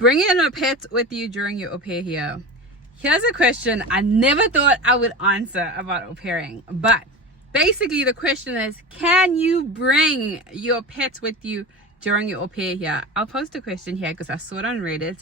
Bringing a pet with you during your au pair here. Here's a question I never thought I would answer about au pairing, but basically the question is, can you bring your pets with you during your au pair here? I'll post a question here because I saw it on Reddit,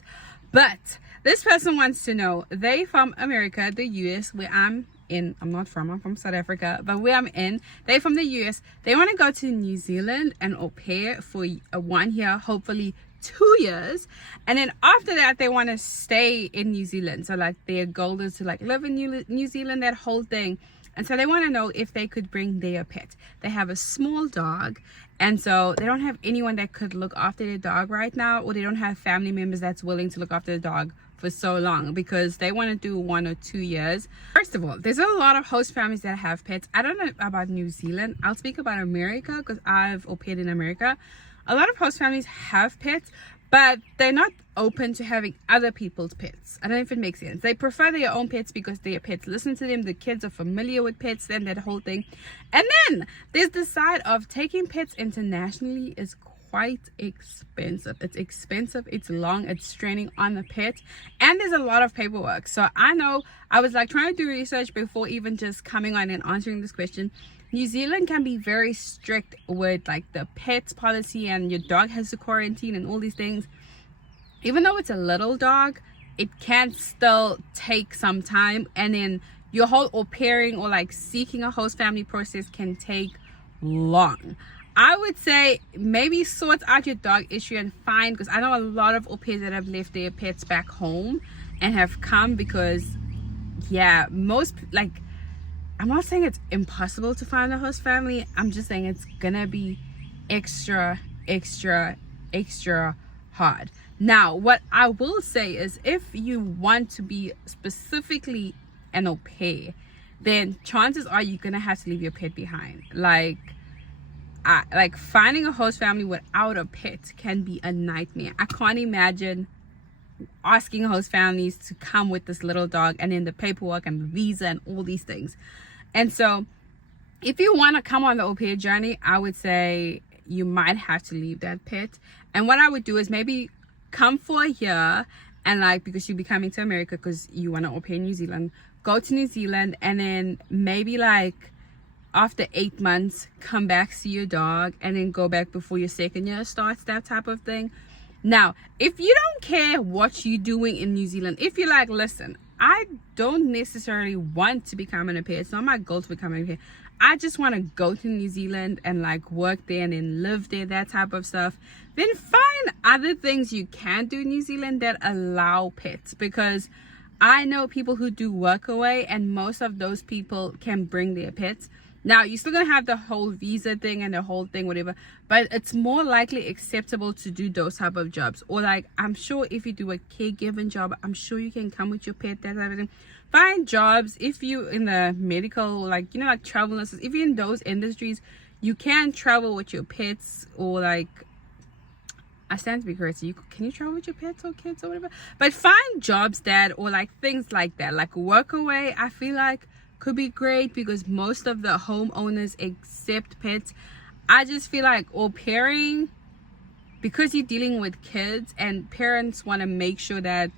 but this person wants to know, they from America, the US, where I'm from South Africa, but where I'm in, they from the US, they want to go to New Zealand and au pair for 1 year, hopefully 2 years, and then after that they want to stay in New Zealand. So like their goal is to like live in New Zealand, that whole thing. And so they want to know if they could bring their pet. They have a small dog, and so they don't have anyone that could look after their dog right now, or they don't have family members that's willing to look after the dog for so long, because they want to do 1 or 2 years. First of all, there's a lot of host families that have pets. I don't know about New Zealand. I'll speak about America because I've au paired in America. A lot of host families have pets, but they're not open to having other people's pets. I don't know if it makes sense. They prefer their own pets because their pets listen to them. The kids are familiar with pets, then that whole thing. And then there's the side of taking pets internationally is quite expensive. It's expensive, it's long, it's straining on the pet, and there's a lot of paperwork. So I know I was like trying to do research before even just coming on and answering this question. New Zealand can be very strict with like the pets policy, and your dog has to quarantine and all these things. Even though it's a little dog, it can still take some time, and then your whole au pairing or like seeking a host family process can take long. I would say maybe sort out your dog issue and find, because I know a lot of au pairs that have left their pets back home and have come because, yeah, most, like, I'm not saying it's impossible to find a host family. I'm just saying it's gonna be extra hard. Now, what I will say is, if you want to be specifically an au pair, then chances are you're gonna have to leave your pet behind. Like finding a host family without a pet can be a nightmare. I can't imagine asking host families to come with this little dog, and then the paperwork and the visa and all these things. And so if you want to come on the au pair journey, I would say you might have to leave that pet. And what I would do is maybe come for a year, and like, because you'll be coming to America because you want to au pair in New Zealand, go to New Zealand, and then maybe like after 8 months come back, see your dog, and then go back before your second year starts, that type of thing. Now, if you don't care what you're doing in New Zealand, if you're like, listen, I don't necessarily want to become an au pair, it's not my goal to become an au pair, I just want to go to New Zealand and like work there and then live there, that type of stuff, then find other things you can do in New Zealand that allow pets. Because I know people who do work away, and most of those people can bring their pets. Now, you're still gonna have the whole visa thing and the whole thing, whatever, but it's more likely acceptable to do those type of jobs. Or like, I'm sure if you do a caregiving job, I'm sure you can come with your pet, that type of thing. Find jobs. If you in the medical, like, you know, like travel nurses, if you're in those industries, you can travel with your pets. Or like, I stand to be correct, so can you travel with your pets or kids or whatever? But find jobs that, or like things like that, like work away, I feel like could be great, because most of the homeowners accept pets. I just feel like au pairing, because you're dealing with kids and parents want to make sure that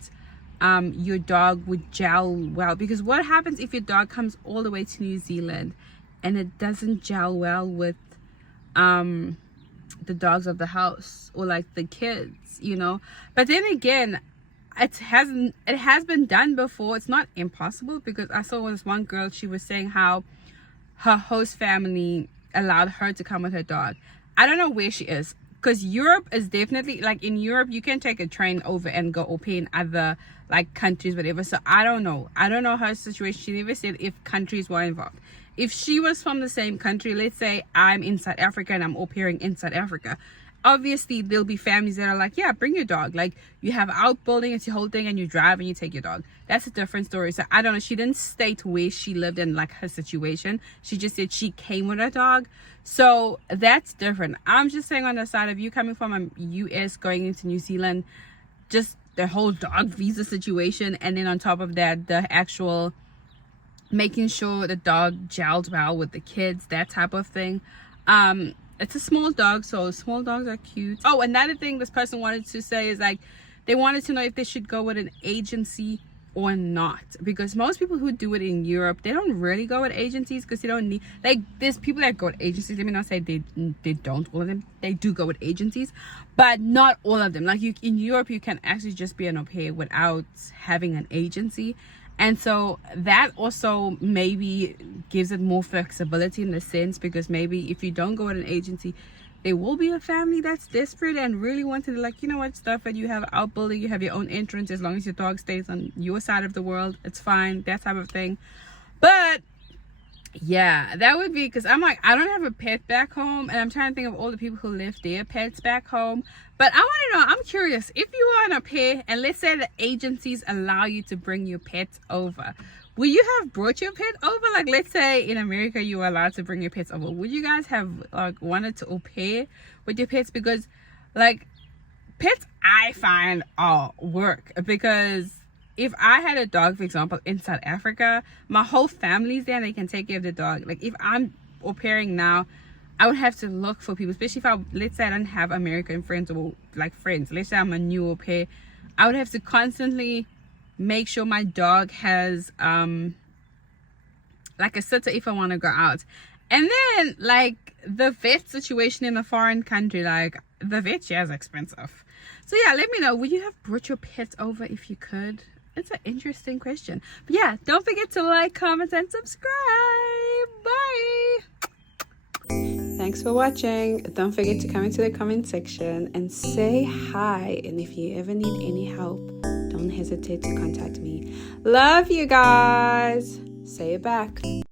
your dog would gel well. Because what happens if your dog comes all the way to New Zealand and it doesn't gel well with the dogs of the house or like the kids, you know? But then again, it has been done before. It's not impossible, because I saw this one girl, she was saying how her host family allowed her to come with her dog. I don't know where she is, because Europe is definitely, like in Europe you can take a train over and go au pair in other like countries, whatever. So I don't know her situation. She never said if countries were involved. If she was from the same country, let's say I'm in South Africa and I'm au pairing in South Africa, obviously there'll be families that are like, yeah, bring your dog. Like, you have outbuilding, it's your whole thing, and you drive and you take your dog. That's a different story. So I don't know, she didn't state where she lived and like her situation. She just said she came with her dog. So that's different. I'm just saying, on the side of you coming from a US going into New Zealand, just the whole dog visa situation, and then on top of that, the actual making sure the dog gels well with the kids, that type of thing. It's a small dog, so small dogs are cute. Oh, another thing this person wanted to say is like, they wanted to know if they should go with an agency or not, because most people who do it in Europe, they don't really go with agencies because they don't need, like, there's people that go with agencies. Let me not say they don't, all of them, they do go with agencies, but not all of them. Like, you in Europe, you can actually just be an au pair without having an agency. And so that also maybe gives it more flexibility in the sense, because maybe if you don't go with an agency, there will be a family that's desperate and really wanted to, like, you know what, stuff, and you have outbuilding, you have your own entrance, as long as your dog stays on your side of the world, it's fine, that type of thing. But yeah, that would be, because I'm like, I don't have a pet back home, and I'm trying to think of all the people who left their pets back home. But I want to know, I'm curious, if you are an au pair, and let's say the agencies allow you to bring your pets over, will you have brought your pet over? Like, let's say in America you are allowed to bring your pets over, would you guys have like wanted to au pair with your pets? Because like, pets, I find, are work, because if I had a dog, for example, in South Africa, my whole family's there and they can take care of the dog. Like, if I'm au pairing now, I would have to look for people, especially if I, let's say I don't have American friends or like friends. Let's say I'm a new au pair, I would have to constantly make sure my dog has like a sitter if I want to go out. And then like the vet situation in a foreign country, like the vet here is expensive. So yeah, let me know, would you have brought your pets over if you could? It's an interesting question. But yeah, don't forget to like, comment, and subscribe. Bye. Thanks for watching. Don't forget to come into the comment section and say hi. And if you ever need any help, don't hesitate to contact me. Love you guys. Say it back.